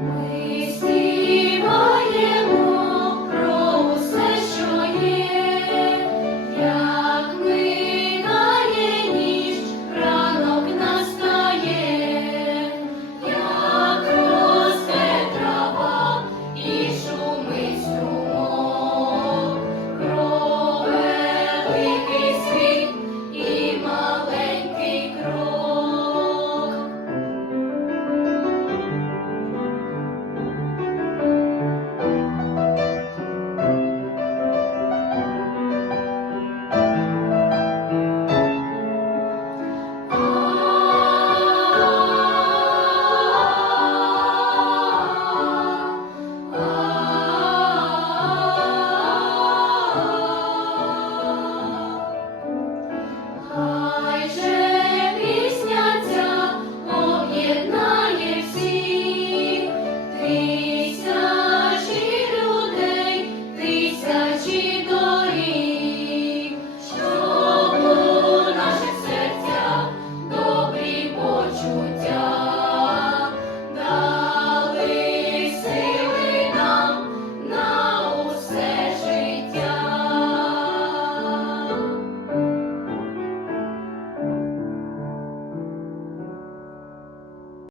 Wait.